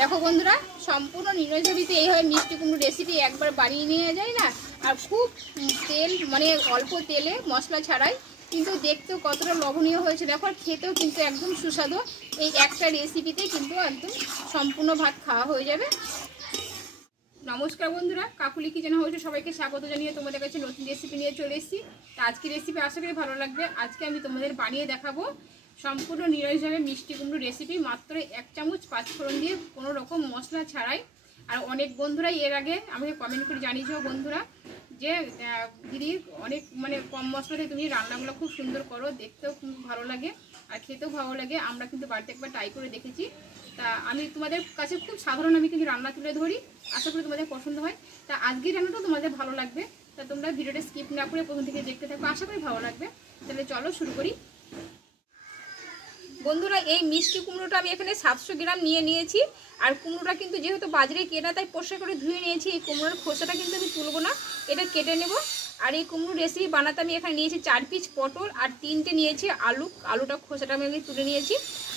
দেখো বন্ধুরা, সম্পূর্ণ নিরামিষভাবে এইভাবে মিষ্টি কুমড়ো রেসিপি একবার বানিয়ে নিয়ে যায় না। আর খুব তেল মানে অল্প তেলে মশলা ছাড়াই, কিন্তু দেখতেও কতটা লোভনীয় হয়েছে দেখো, আর খেতেও কিন্তু একদম সুস্বাদু। এই একটা রেসিপিতে কিন্তু একদম সম্পূর্ণ ভাত খাওয়া হয়ে যাবে। নমস্কার বন্ধুরা, কাকুলি কিচেন হাউসে সবাইকে স্বাগত জানিয়ে তোমাদের কাছে নতুন রেসিপি নিয়ে চলে এসেছি। তো আজকের রেসিপি আশা করি ভালো লাগবে। আজকে আমি তোমাদের বানিয়ে দেখাবো সম্পূর্ণ নিরামিষভাবে মিষ্টি কুমড়ো রেসিপি, মাত্র 1 চামচ পাঁচফোড়ন দিয়ে, কোনো রকম মশলা ছাড়াই। আর অনেক বন্ধুরাই এর আগে আমাকে কমেন্ট করে জানিয়েছো বন্ধুরা যে দিদি অনেক মানে কম মশলাতে তুমি রান্নাগুলো খুব সুন্দর করো, দেখতেও খুব ভালো লাগে আর খেতেও ভালো লাগে। আমরা কিন্তু বাড়িতে একবার ট্রাই করে দেখেছি। তা আমি তোমাদের কাছে খুব সাধারণ আমি কিন্তু রান্না তুলে ধরি, আশা করি তোমাদের পছন্দ হয়। তা আজকের রান্নাটাও তোমাদের ভালো লাগবে। তা তোমরা ভিডিওটা স্কিপ না করে প্রথম থেকে দেখতে থাকো, আশা করি ভালো লাগবে। তাহলে চলো শুরু করি। বন্ধুরা, এই মিষ্টি কুমড়োটা আমি এখানে 700 গ্রাম নিয়েছি। আর কুমড়োটা কিন্তু যেহেতু বাজারে কেনা, তাই পরিষ্কার করে ধুয়ে নিয়েছি। এই কুমড়োর খোসাটা কিন্তু আমি তুলবো না, এটা কেটে নেব। আর এই কুমড়ো রেসিপি বানাতে আমি এখানে নিয়েছি 4 পিস পটল আর 3টে নিয়েছি আলুটা খোসাটা আমি তুলে নিয়েছি।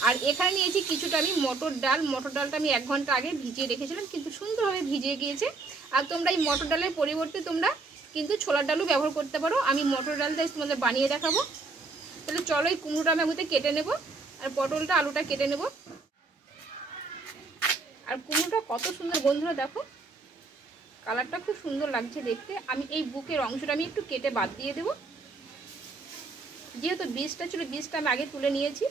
আর এখানে নিয়েছি কিছুটা আমি মটর ডালটা আমি 1 ঘন্টা আগে ভিজিয়ে রেখেছিলাম, কিন্তু সুন্দরভাবে ভিজিয়ে গিয়েছে। আর তোমরা এই মটর ডালের পরিবর্তে তোমরা কিন্তু ছোলার ডালও ব্যবহার করতে পারো। আমি মটর ডালটা তোমাদের বানিয়ে দেখাবো। তাহলে চলো এই কুমড়োটা আমি আগে কেটে নেব, আর পটলটা আলুটা কেটে নেব। আর কুমড়োটা কত সুন্দর বন্ধুরা, দেখো কালারটা খুব সুন্দর লাগছে দেখতে। আমি এই বুকের অংশটা আমি একটু কেটে বাদ দিয়ে দেব, যেহেতু বীজটা ছিল, বীজটা আমি আগে তুলে নিয়েছি।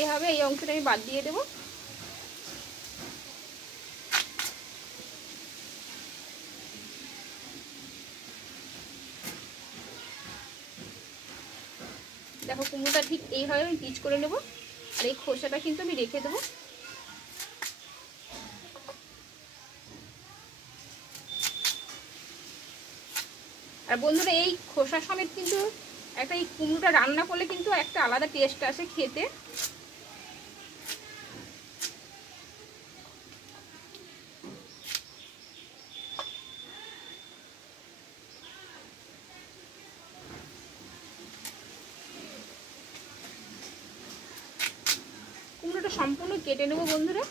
এইভাবে এই অংশটা আমি বাদ দিয়ে দেব। দেখো কুমড়োটা ঠিক এইভাবে আমি পিচ করে নেব। আর এই খোসাটা কিন্তু আমি রেখে দেবো। আর বন্ধুরা, এই খোসা সমেত কিন্তু একটা এই কুমড়োটা রান্না করলে কিন্তু একটা আলাদা টেস্ট আসে খেতে। কুমড়োটা সম্পূর্ণ কেটে নেব বন্ধুরা।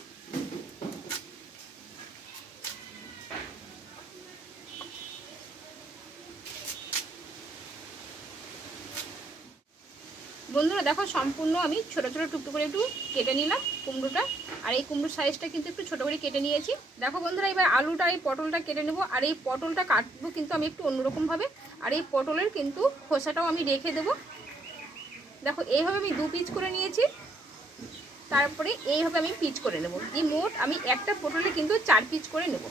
বন্ধুরা দেখো, সম্পূর্ণ আমি ছোট ছোট টুকরো করে একটু কেটে নিলাম কুমড়োটা। আর এই কুমড়োর সাইজটা কিন্তু একটু ছোট করে কেটে নিয়েছি। দেখো বন্ধুরা, এবার আলুটা এই পটলটা কেটে নেব। আর এই পটলটা কাটবো কিন্তু আমি একটু অন্যরকম ভাবে। আর এই পটলের কিন্তু খোসাটাও আমি রেখে দেব। দেখো এইভাবে আমি 2 পিস করে নিয়েছি, তারপরে এইভাবে আমি পিস করে নেব। এই মোট আমি একটা পটলে কিন্তু 4 পিস করে নেব।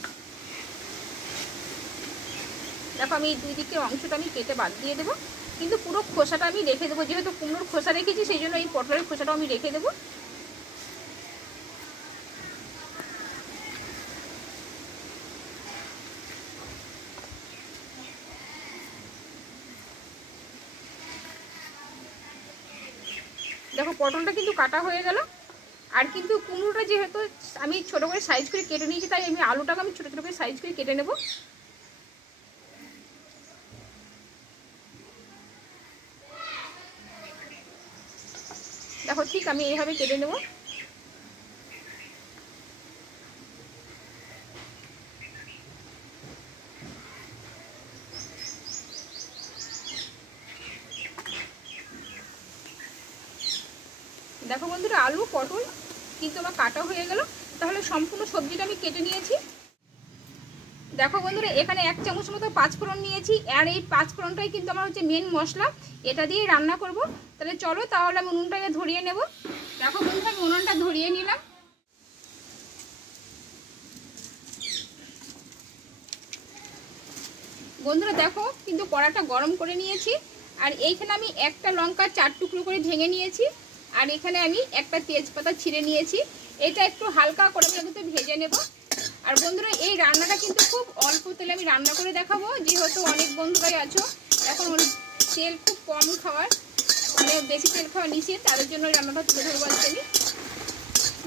দেখো আমি এই 2 দিকের অংশটা আমি কেটে বাদ দিয়ে দেবো, কিন্তু পুরো খোসাটা আমি রেখে দেবো। যেহেতু কুমড়োর খোসা রেখেছি, সেই জন্য এই পটলের খোসাটাও আমি রেখে দেবো। দেখো পটলটা কিন্তু কাটা হয়ে গেল। আর কিন্তু কুমড়োটা যেহেতু আমি ছোট করে সাইজ করে কেটে নিয়েছি, তাই আমি আলুটাকে আমি ছোট ছোট করে সাইজ করে কেটে নেব। দেখো ঠিক আমি এইভাবে কেটে নেব। দেখো বন্ধুরা, আলু পটল কিন্তু আমার কাটা হয়ে গেল। তাহলে সম্পূর্ণ সবজিটা আমি কেটে নিয়েছি। দেখো বন্ধুরা, এখানে 1 চামচ মতো পাঁচফোড়ন নিয়েছি। আর এই পাঁচফোড়নটাই কিন্তু আমার হচ্ছে মেন মশলা, এটা দিয়ে রান্না করব। তাহলে চলো, তাহলে আমি উনুনটাকে ধরিয়ে নেব। দেখো বন্ধুরা, আমি উনুনটা ধরিয়ে নিলাম। বন্ধুরা দেখো, কিন্তু কড়াটা গরম করে নিয়েছি। আর এইখানে আমি একটা লঙ্কা 4 টুকরো করে ভেঙে নিয়েছি। আর এখানে আমি একটা তেজপাতা ছিঁড়ে নিয়েছি। এটা একটু হালকা করে কিন্তু ভেজে নেব। আর বন্ধুরা, এই রান্নাটা কিন্তু খুব অল্প তেলে আমি রান্না করে দেখাবো, যেহেতু অনেক বন্ধুরাই আছো এখন তেল খুব কম খাওয়ার, মানে বেশি তেল খাওয়া নিষেধ, তাদের জন্য রান্নাটা তুলে ধরবো আজকে আমি।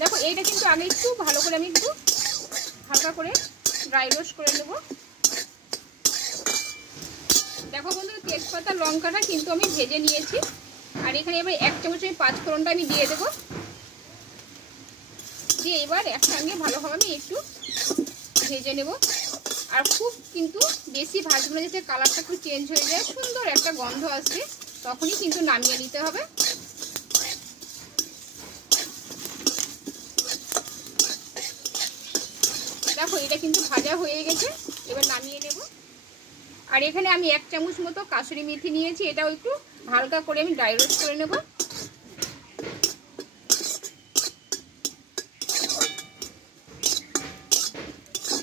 দেখো এইটা কিন্তু আগে একটু ভালো করে আমি একটু হালকা করে ড্রাই রোস্ট করে নেব। দেখো বন্ধুরা, তেজপাতা লঙ্কাটা কিন্তু আমি ভেজে নিয়েছি। আর এখানে এবার 1 চামচ আমি পাঁচফোড়নটা আমি দিয়ে দেবো। দিয়ে এবার একসঙ্গে ভালোভাবে আমি একটু ভেজে নেব। আর খুব কিন্তু বেশি ভাজবো না, যাতে কালারটা একটু চেঞ্জ হয়ে যায়, সুন্দর একটা গন্ধ আসবে, তখনই কিন্তু নামিয়ে নিতে হবে। দেখো এটা কিন্তু ভাজা হয়ে গেছে, এবার নামিয়ে নেব। আর এখানে আমি 1 চামচ মতো কাসুরি মেথি নিয়েছি, এটাও একটু হালকা করে আমি ড্রাই রোস্ট করে নেব।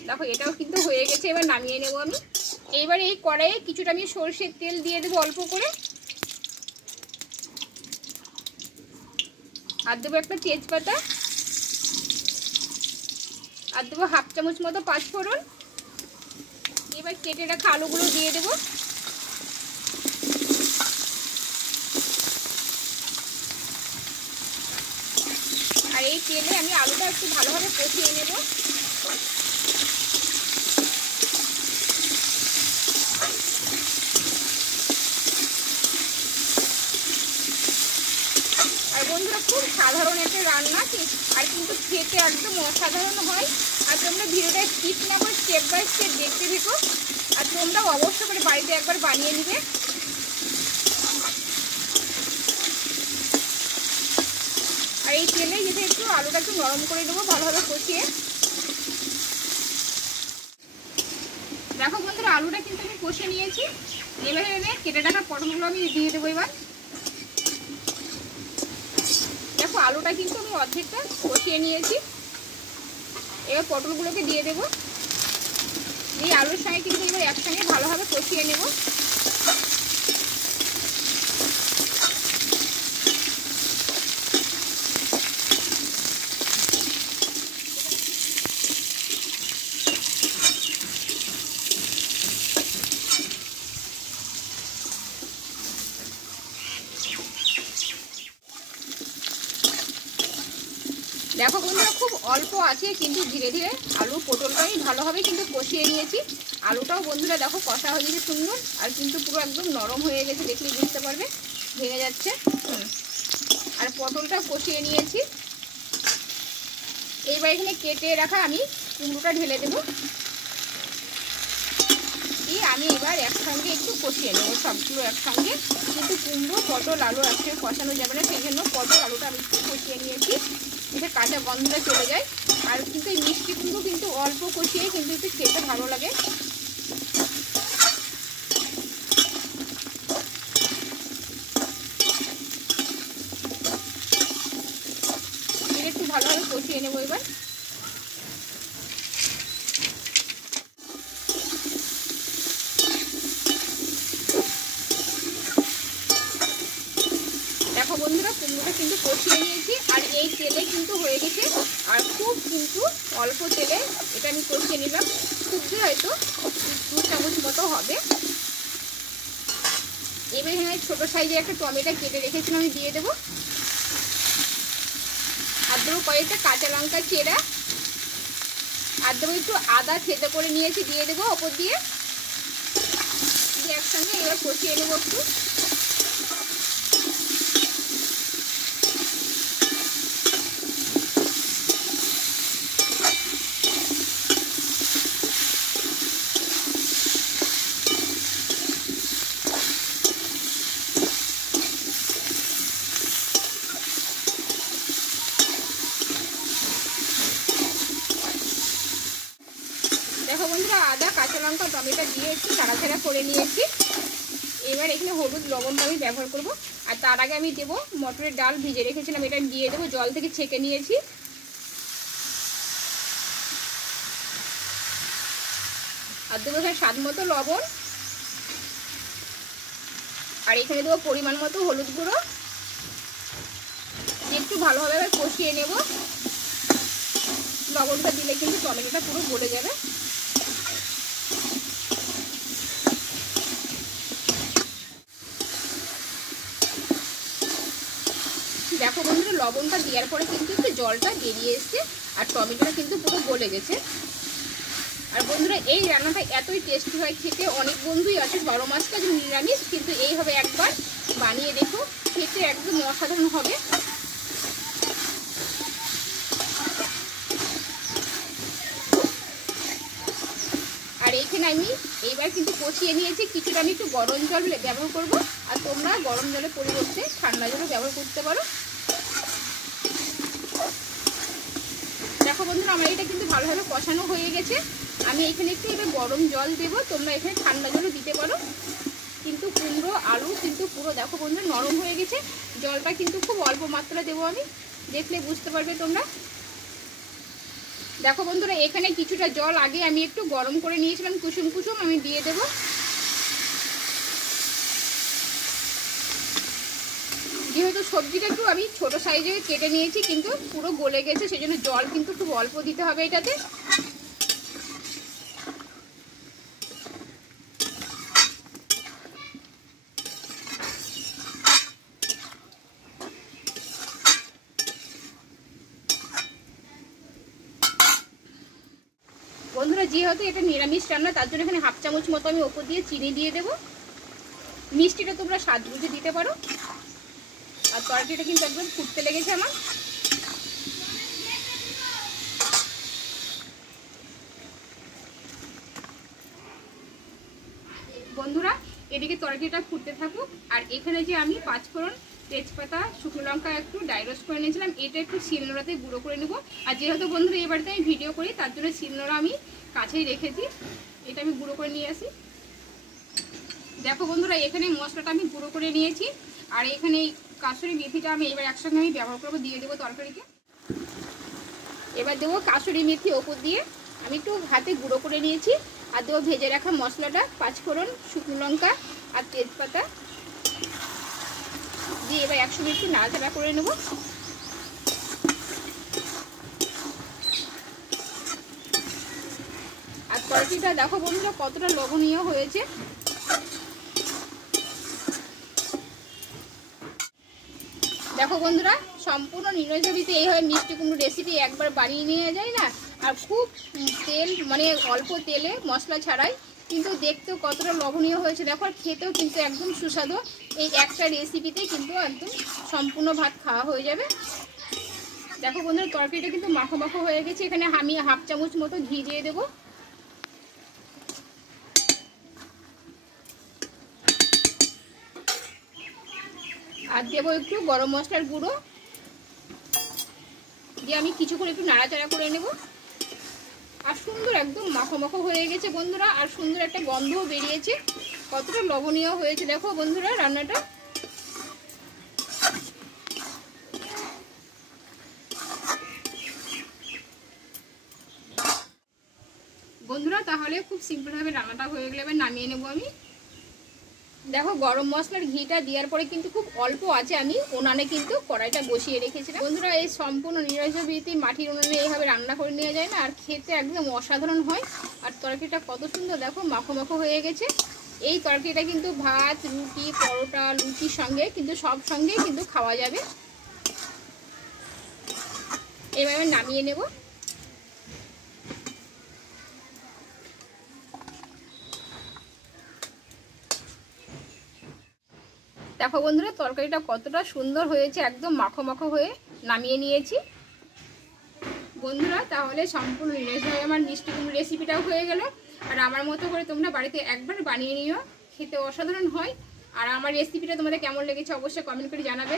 দেখো এটাও কিন্তু হয়ে গেছে, এবার নামিয়ে নেব আমি। এইবার এই কড়াইয়ে কিছুটা আমি সরষের তেল দিয়ে দেবো অল্প করে, আর দেবো একটা তেজপাতা, আর দেবো 1/2 চামচ মতো 5 ফোড়ন। এবার কেটে রাখা আলুগুলো দিয়ে দেবো। আর এই তেলে আমি আলুটা একটু ভালোভাবে কষিয়ে নেব। আর বন্ধুরা খুব সাধারণ একটা রান্না, আর কিন্তু খেতে একদম অসাধারণ হয়। আর তোমরা ভিডিওটা স্কিপ না করে স্টেপ বাই স্টেপ দেখতে থেকো, আর তোমরা অবশ্যই করে বাড়িতে একবার বানিয়ে নিবে। আর এই তেলে যেটা একটু আলুটা একটু নরম করে দেবো ভালোভাবে কষিয়ে। দেখো বন্ধুরা আলুটা কিন্তু আমি কষে নিয়েছি, এবারে কেটে রাখা পটলগুলো আমি দিয়ে দেবো। এবার দেখো আলুটা কিন্তু আমি অর্ধেকটা কষিয়ে নিয়েছি, এবার পটলগুলোকে দিয়ে দেবো। এই আলুর সঙ্গে কিন্তু এবার একসঙ্গে ভালোভাবে কষিয়ে নেব। দেখো বন্ধুরা খুব অল্প আছে, কিন্তু ধীরে ধীরে আলু পটলটা আমি ভালোভাবে কিন্তু কষিয়ে নিয়েছি। আলুটাও বন্ধুরা দেখো কষা হয়ে গেছে সুন্দর, আর কিন্তু পুরো একদম নরম হয়ে গেছে, দেখলেই বুঝতে পারবে, ভেঙে যাচ্ছে। আর পটলটা কষিয়ে নিয়েছি। এইবার এখানে কেটে রাখা আমি কুমড়োটা ঢেলে দেবো, দিয়ে আমি এবার একসঙ্গে একটু কষিয়ে নেবো সবগুলো একসঙ্গে। কিন্তু কুমড়ো পটল আলু একসঙ্গে কষানো যাবে না, সেই জন্য পটল আলুটা আমি একটু কষিয়ে নিয়েছি, এটা কাঁচা গন্ধটা চলে যায়। আর কিন্তু এই মিষ্টি কুমড়ো কিন্তু অল্প কষিয়ে কিন্তু একটু খেতে ভালো লাগে। এটা একটু ভালোভাবে কষিয়ে নেবো এবার। দেখো বন্ধুরা কুমড়োটা কিন্তু কষিয়ে নিয়েছি, আর এই তেলে কিন্তু হয়ে গেছে। আর খুব কিন্তু অল্প তেলে এটা আমি কষিয়ে নিলাম, খুব যে হয়তো 2 চামচ মতো হবে। এবার এখানে ছোটো সাইজের একটা টমেটো কেটে রেখেছিলাম, আমি দিয়ে দেবো। আর দেবো কয়েকটা কাঁচা লঙ্কা চেরা, আর দেবো একটু আদা থেতো করে নিয়েছি, দিয়ে দেবো ওপর দিয়ে। একসঙ্গে এবার কষিয়ে নেবো একটু। দেখো বন্ধুরা আদা কাঁচা লঙ্কা টমেটো দিয়ে একটু নাড়াচাড়া করে নিয়েছি। এবার এখানে হলুদ লবণটা আমি ব্যবহার করব। আর তার আগে আমি দেবো মটরের ডাল ভিজে রেখেছিলাম, এটা দিয়ে দেবো, জল থেকে ছেঁকে নিয়েছি। আর দেবো এখানে স্বাদ মতো লবণ, আর এখানে দেবো পরিমাণ মতো হলুদ গুঁড়ো। একটু ভালোভাবে কষিয়ে নেব, লবণটা দিলে কিন্তু টমেটোটা পুরো গলে যাবে। দেখো বন্ধুরা লবণটা দেওয়ার পরে কিন্তু একটু জলটা বেরিয়ে এসছে, আর টমেটোটা কিন্তু পুরো গলে গেছে। আর বন্ধুরা এই রান্নাটা এতই টেস্টি হয় খেতে, অনেক বন্ধুই আছে 12 মাসটা নিরামিষ, কিন্তু এইভাবে একবার বানিয়ে দেখো, খেতে একদম অসাধারণ হবে। আমি এইবার কিন্তু কষিয়ে নিয়েছি। কিছুটা আমি একটু গরম জল ব্যবহার করব, আর তোমরা গরম জলের পরিবর্তে ঠান্ডা জলও ব্যবহার করতে পারো। দেখো বন্ধুরা, আমার এটা কিন্তু ভালোভাবে কষানো হয়ে গেছে। আমি এখানে একটু এবার গরম জল দেবো, তোমরা এখানে ঠান্ডা জলও দিতে পারো। কিন্তু কুমড়ো আলু কিন্তু পুরো দেখো বন্ধুরা নরম হয়ে গেছে। জলটা কিন্তু খুব অল্প মাত্রা দেবো আমি, দেখলে বুঝতে পারবে তোমরা। দেখো বন্ধুরা, এখানে কিছুটা জল আগে আমি একটু গরম করে নিয়েছিলাম, কুসুম কুসুম আমি দিয়ে দেবো। যেহেতু সবজিটা একটু আমি ছোট সাইজে কেটে নিয়েছি, কিন্তু পুরো গলে গেছে, সেই জন্য জল কিন্তু খুব অল্প দিতে হবে এটাতে। বন্ধুরা, যেহেতু এটা নিরামিষ রান্না, তার জন্য এখানে 1/2 চামচ মতো আমি ওপর দিয়ে চিনি দিয়ে দেবো। মিষ্টিটা তোমরা স্বাদ বুঝে দিতে পারো। আর তরকারিটা কিন্তু একদম ফুটতে লেগেছে আমার। বন্ধুরা, এদিকে তরকারিটা ফুটতে থাকুক, আর এখানে যে আমি 5 ফোড়ন, তেজপাতা, শুকনো লঙ্কা একটু ড্রাই রোস্ট করে নিয়েছিলাম, এটা একটু শিলনোড়াতে গুঁড়ো করে নেব। আর যেহেতু বন্ধুরা এই বাড়িতে আমি ভিডিও করি, তার জন্য শিলনোড়া আমি কাছেই রেখেছি, এটা আমি গুঁড়ো করে নিয়ে আসি। দেখো বন্ধুরা, এখানে মশলাটা আমি গুঁড়ো করে নিয়েছি, আর এখানে এই কাসুরি মেথিটা আমি এবার একসঙ্গে আমি ব্যবহার করবো, দিয়ে দেবো তরকারিকে। এবার দেবো কাসুরি মেথি ওপর দিয়ে, আমি একটু হাতে গুঁড়ো করে নিয়েছি। আর দেবো ভেজে রাখা মশলাটা, 5 ফোড়ন, শুকনো লঙ্কা আর তেজপাতা দিয়ে এবার একসঙ্গে একটু নাড়াচাড়া করে নেব। আর তরকারিটা দেখো বন্ধুরা কতটা লবণীয় হয়েছে। দেখো বন্ধুরা, সম্পূর্ণ নিরামিষে এইভাবে মিষ্টি কুমড়ো রেসিপি একবার বানিয়ে নিয়ে যায় না, আর খুব তেল মানে অল্প তেলে মশলা ছাড়াই, কিন্তু দেখতেও কতটা লবণীয় হয়েছে দেখো, আর খেতেও কিন্তু একদম সুস্বাদু। এই একটা রেসিপিতে কিন্তু একদম সম্পূর্ণ ভাত খাওয়া হয়ে যাবে। দেখো বন্ধুরা, তরকারিটা কিন্তু মাখো মাখো হয়ে গেছে। এখানে আমি 1/2 চামচ মতো ঘি দিয়ে দেবো। আর দেবো একটু গরম মশলার গুঁড়ো দিয়ে আমি কিছুক্ষণ একটু নাড়াচাড়া করে নেব। আর সুন্দর একদম মাখো মাখো হয়ে গেছে বন্ধুরা, আর সুন্দর একটা গন্ধও বেরিয়েছে। কতটা লবণীয় হয়েছে দেখো বন্ধুরা রান্নাটা। বন্ধুরা, তাহলে খুব সিম্পলভাবে রান্নাটা হয়ে গেলে এবার নামিয়ে নেবো আমি। দেখো গরম মশলার ঘিটা দেওয়ার পরে কিন্তু খুব অল্প আছে, আমি উনানে কিন্তু কড়াইটা বসিয়ে রেখেছিলাম। বন্ধুরা, এই সম্পূর্ণ নিরামিষে মাটির উনানে এইভাবে রান্না করে নিয়ে যায় না, আর খেতে একদম অসাধারণ হয়। আর তরকারিটা কত সুন্দর দেখো মাখো মাখো হয়ে গেছে। এই তরকারিটা কিন্তু ভাত, রুটি, পরোটা, লুচির সঙ্গে কিন্তু সব সঙ্গেই কিন্তু খাওয়া যাবে। এভাবে নামিয়ে নেব। দেখো বন্ধুরা, তরকারিটা কতটা সুন্দর হয়েছে, একদম মাখো মাখো হয়ে নামিয়ে নিয়েছি। বন্ধুরা, তাহলে সম্পূর্ণ নিরামিষভাবে আমার মিষ্টি কুমড়ো রেসিপিটাও হয়ে গেল। আর আমার মতো করে তোমরা বাড়িতে একবার বানিয়ে নিও, খেতে অসাধারণ হয়। আর আমার রেসিপিটা তোমাদের কেমন লেগেছে অবশ্যই কমেন্ট করে জানাবে।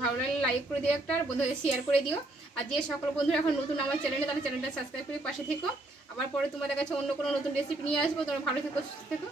ভালো লাগলে লাইক করে দিও একটা, আর বন্ধুদের শেয়ার করে দিও। আর যে সকল বন্ধুরা এখন নতুন আমার চ্যানেলে, তাহলে চ্যানেলটা সাবস্ক্রাইব করে পাশে থেকো। আবার পরে তোমাদের কাছে অন্য কোনো নতুন রেসিপি নিয়ে আসবো। তোমরা ভালো থেকো, সুস্থ থেকো।